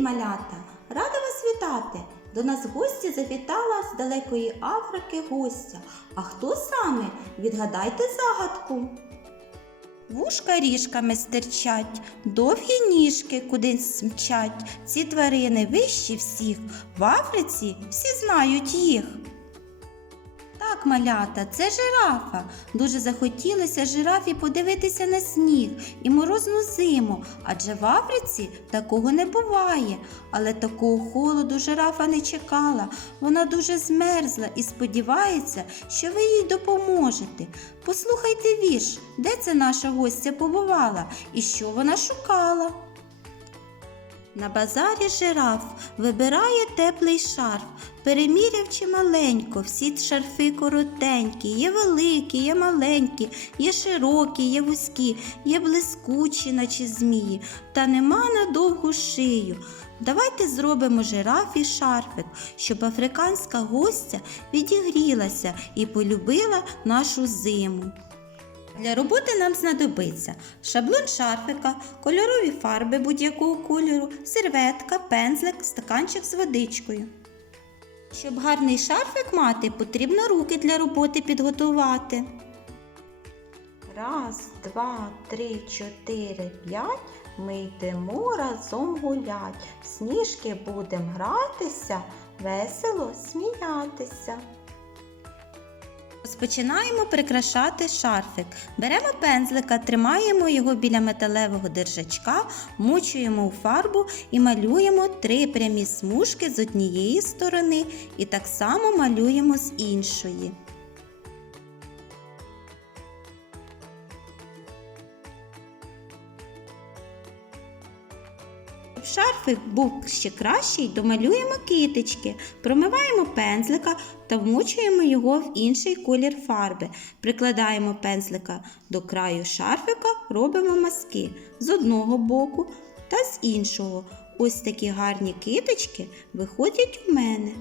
малята! Рада вас вітати! До нас гості завітала з далекої Африки гостя. А хто саме? Відгадайте загадку. Вушка ріжками стирчать, довгі ніжки кудись мчать. Ці тварини вищі всіх. В Африці всі знають їх. Так, малята, це жирафа. Дуже захотілося жирафі подивитися на сніг і морозну зиму, адже в Африці такого не буває. Але такого холоду жирафа не чекала. Вона дуже змерзла і сподівається, що ви їй допоможете. Послухайте вірш, де це наша гостя побувала і що вона шукала. На базарі жираф вибирає теплий шарф, переміряв чималенько, всі шарфи коротенькі, є великі, є маленькі, є широкі, є вузькі, є блискучі, наче змії, та нема на довгу шию. Давайте зробимо жирафі шарфик, щоб африканська гостя відігрілася і полюбила нашу зиму. Для роботи нам знадобиться шаблон шарфика, кольорові фарби будь-якого кольору, серветка, пензлик, стаканчик з водичкою. Щоб гарний шарфик мати, потрібно руки для роботи підготувати. Раз, два, три, чотири, п'ять. Ми йдемо разом гулять. В Сніжки будемо гратися, весело сміятися. Розпочинаємо прикрашати шарфик. Беремо пензлика, тримаємо його біля металевого держачка, мучуємо у фарбу і малюємо три прямі смужки з однієї сторони і так само малюємо з іншої. Шарфик був ще кращий, домалюємо китички, промиваємо пензлика та вмочуємо його в інший колір фарби. Прикладаємо пензлика до краю шарфика, робимо мазки з одного боку та з іншого. Ось такі гарні киточки виходять у мене.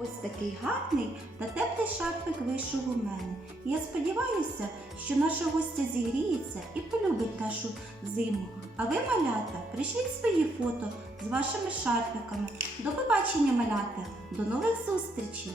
Ось такий гарний та теплий шарфик вийшов у мене. Я сподіваюся, що наша гостя зігріється і полюбить нашу зиму. А ви, малята, прийшліть свої фото з вашими шарфиками. До побачення, малята! До нових зустрічей!